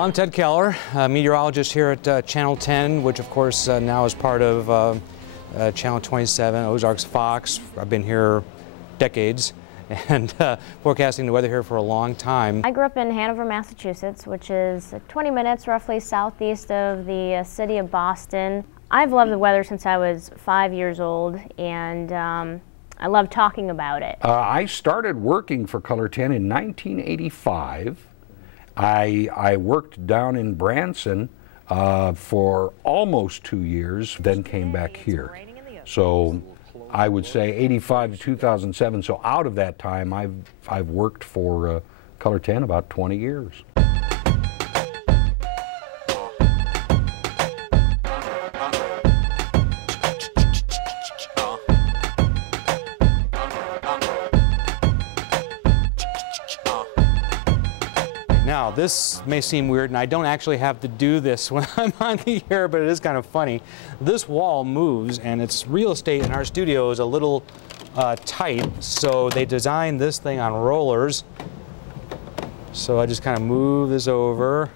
I'm Ted Keller, a meteorologist here at Channel 10, which of course now is part of Channel 27, Ozarks Fox. I've been here decades and forecasting the weather here for a long time. I grew up in Hanover, Massachusetts, which is 20 minutes roughly southeast of the city of Boston. I've loved the weather since I was 5 years old, and I love talking about it. I started working for Color 10 in 1985. I worked down in Branson for almost 2 years, then came back here. So I would say 85 to 2007. So out of that time, I've worked for Color 10 about 20 years. Now, this may seem weird, and I don't actually have to do this when I'm on the air, but it is kind of funny. This wall moves, and it's real estate in our studio is a little tight, so they designed this thing on rollers. So I just kind of move this over,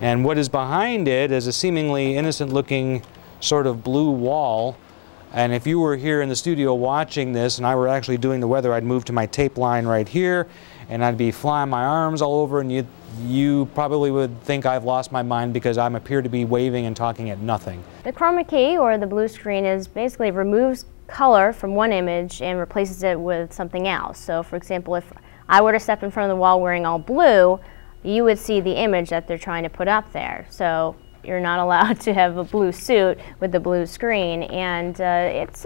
and what is behind it is a seemingly innocent-looking sort of blue wall. And if you were here in the studio watching this and I were actually doing the weather, I'd move to my tape line right here, and I'd be flying my arms all over, and you probably would think I've lost my mind because I appear to be waving and talking at nothing. The chroma key, or the blue screen, is basically removes color from one image and replaces it with something else. So for example, if I were to step in front of the wall wearing all blue, you would see the image that they're trying to put up there. So you're not allowed to have a blue suit with the blue screen, and it's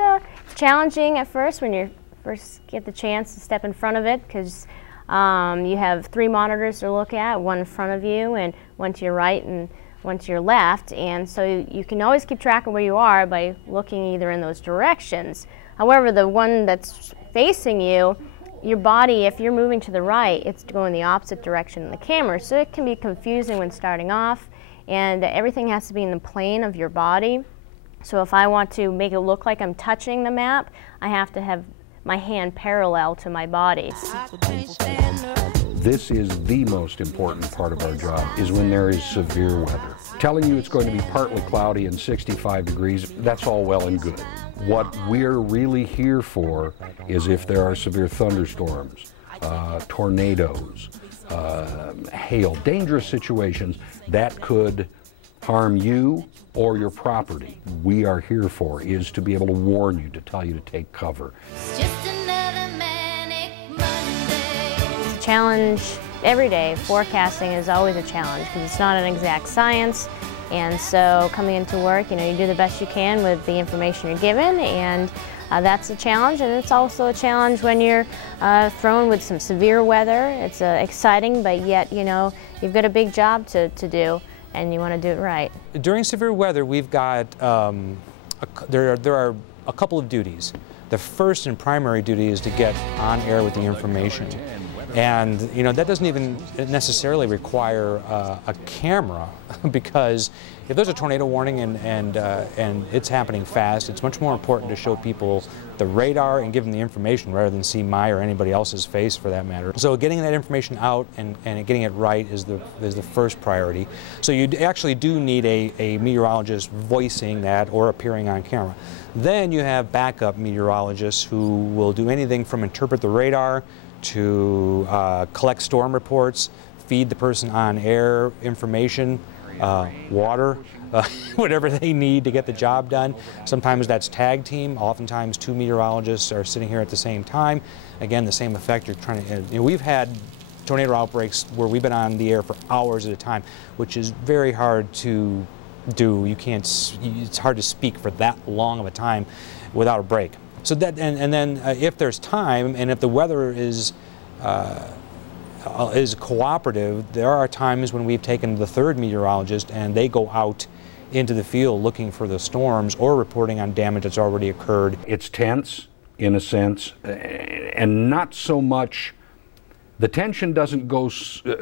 challenging at first when you first get the chance to step in front of it, because you have 3 monitors to look at, one in front of you and one to your right and one to your left, and so you can always keep track of where you are by looking either in those directions. However, the one that's facing you, your body, if you're moving to the right, it's going the opposite direction in the camera, so it can be confusing when starting off, and everything has to be in the plane of your body. So if I want to make it look like I'm touching the map, I have to have my hand parallel to my body. This is the most important part of our job, is when there is severe weather. Telling you it's going to be partly cloudy and 65 degrees, that's all well and good. What we're really here for is if there are severe thunderstorms, tornadoes, hail, dangerous situations that could harm you or your property. We are here for is to be able to warn you, to tell you to take cover. It's a challenge every day. Forecasting is always a challenge because it's not an exact science, and so coming into work, you do the best you can with the information you're given, and that's a challenge. And it's also a challenge when you're thrown with some severe weather. It's exciting, but yet you've got a big job to do, and you want to do it right. During severe weather, we've got there are a couple of duties. The first and primary duty is to get on air with the information, and that doesn't even necessarily require a camera, because if there's a tornado warning and it's happening fast, it's much more important to show people the radar and give them the information rather than see my or anybody else's face, for that matter. So getting that information out and getting it right is the first priority. So you actually do need a meteorologist voicing that or appearing on camera. Then you have backup meteorologists who will do anything from interpret the radar to collect storm reports, feed the person on air information, water, whatever they need to get the job done. Sometimes that's tag team. Oftentimes 2 meteorologists are sitting here at the same time. Again, the same effect. You're trying to, we've had tornado outbreaks where we've been on the air for hours at a time, which is very hard to do. You can't, it's hard to speak for that long of a time without a break. So that, and then if there's time, and if the weather is cooperative, there are times when we've taken the 3rd meteorologist and they go out into the field looking for the storms or reporting on damage that's already occurred. It's tense, in a sense, and not so much, the tension doesn't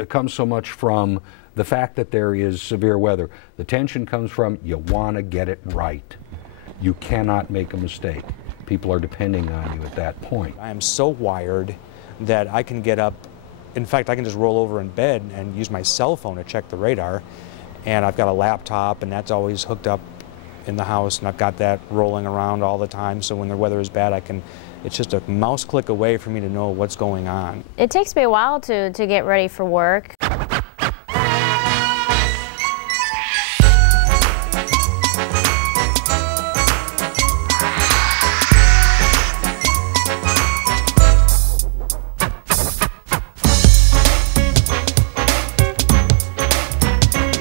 come so much from the fact that there is severe weather. The tension comes from you want to get it right. You cannot make a mistake. People are depending on you at that point. I am so wired that I can get up in fact, I can just roll over in bed and use my cell phone to check the radar. And I've got a laptop, and that's always hooked up in the house, and I've got that rolling around all the time, so when the weather is bad, it's just a mouse click away for me to know what's going on. It takes me a while to get ready for work.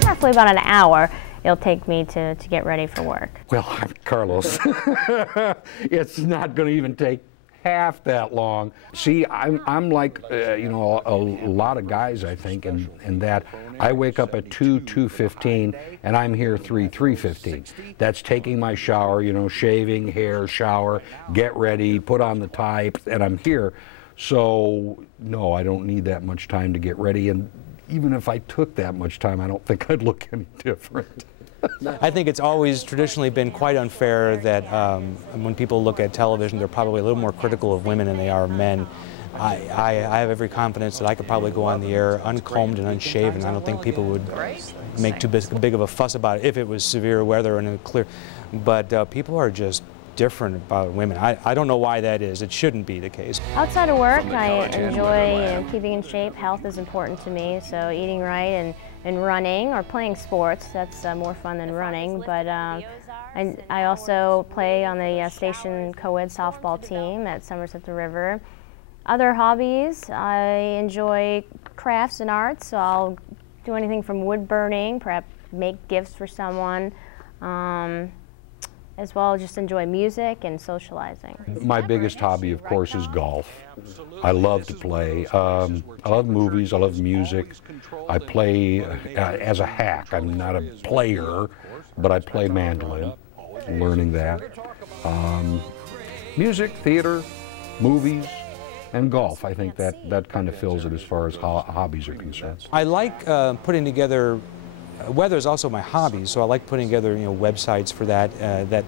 Roughly about an hour it'll take me to get ready for work. Well, Carlos, it's not going to even take half that long. See, I'm like, you know, a lot of guys, I think, in that I wake up at 2:15, and I'm here 3:15. That's taking my shower, you know, shaving, hair, shower, get ready, put on the tie, and I'm here. So, no, I don't need that much time to get ready, and even if I took that much time, I don't think I'd look any different. I think it's always traditionally been quite unfair that when people look at television, they're probably a little more critical of women than they are of men. I have every confidence that I could probably go on the air uncombed and unshaven. I don't think people would make too big of a fuss about it if it was severe weather and clear. But people are just different about women. I don't know why that is. It shouldn't be the case. Outside of work, I enjoy keeping in shape. Health is important to me, so eating right and running or playing sports, that's more fun than running. But I also play on the station co-ed softball team at Somerset the River. Other hobbies, I enjoy crafts and arts, so I'll do anything from wood burning, perhaps make gifts for someone, as well as just enjoy music and socializing. My biggest hobby, of course, is golf. I love to play. I love movies, I love music. I play as a hack. I'm not a player, but I play mandolin, learning that. Music, theater, movies, and golf. I think that kind of fills it as far as hobbies are concerned. I like putting together. Weather is also my hobby, so I like putting together, you know, websites for that that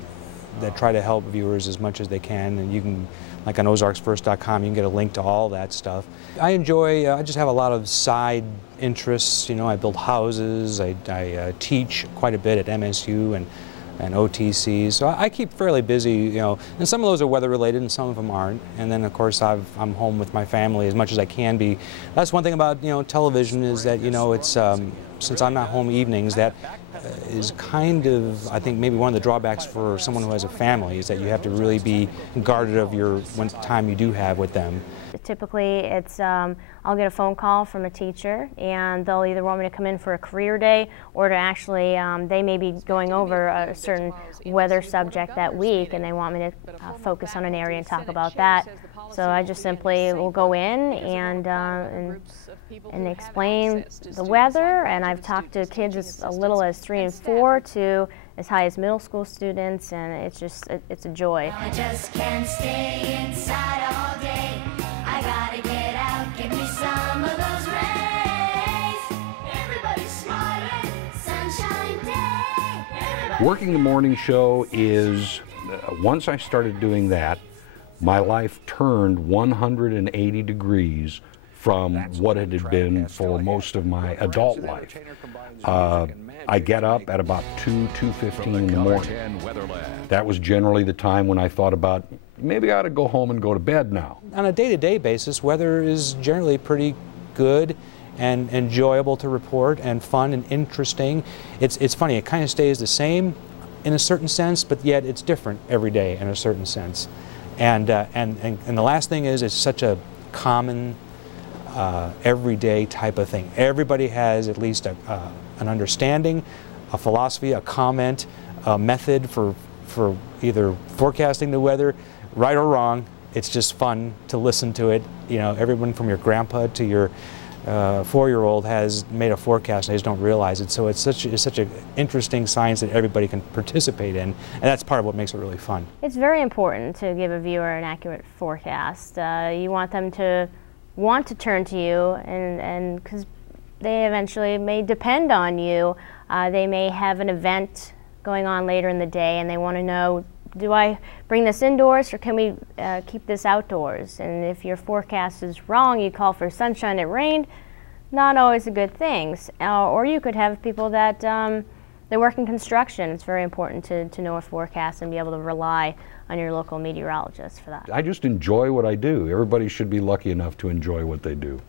try to help viewers as much as they can. And you can, like on OzarksFirst.com, you can get a link to all that stuff. I enjoy. I just have a lot of side interests. You know, I build houses. I teach quite a bit at MSU and OTC, so I keep fairly busy, you know, and some of those are weather related and some of them aren't. And then of course I'm home with my family as much as I can be. That's one thing about, you know, television is that, you know, it's since I'm not home evenings, that is kind of, I think, maybe one of the drawbacks for someone who has a family is that you have to really be guarded of your time you do have with them. Typically it's, I'll get a phone call from a teacher and they'll either want me to come in for a career day or to actually, they may be going over a certain weather subject that week and they want me to focus on an area and talk about that. So I just simply will go in and explain the weather, and I've talked to kids as little as 3 and 4 to as high as middle school students, and it's just, it's a joy. I just can't stay inside all day. I gotta get out, give me some of those rays. Everybody's smiling, sunshine day. Working the morning show is, once I started doing that, my life turned 180 degrees from what it had been for most of my adult life. I get up at about 2:15 in the morning. That was generally the time when I thought about, maybe I ought to go home and go to bed now. On a day-to-day basis, weather is generally pretty good and enjoyable to report and fun and interesting. It's funny, it kind of stays the same in a certain sense, but yet it's different every day in a certain sense. And the last thing is, it's such a common, everyday type of thing. Everybody has at least an understanding, a philosophy, a comment, a method for either forecasting the weather, right or wrong. It's just fun to listen to it. You know, everyone from your grandpa to your 4-year-old has made a forecast and they just don't realize it. So it's such an interesting science that everybody can participate in, and that's part of what makes it really fun. It's very important to give a viewer an accurate forecast. You want them to want to turn to you, and because they eventually may depend on you. They may have an event going on later in the day and they want to know do I bring this indoors or can we keep this outdoors? And if your forecast is wrong, you call for sunshine, it rained, not always a good thing. Or you could have people that they work in construction. It's very important to know a forecast and be able to rely on your local meteorologist for that. I just enjoy what I do. Everybody should be lucky enough to enjoy what they do.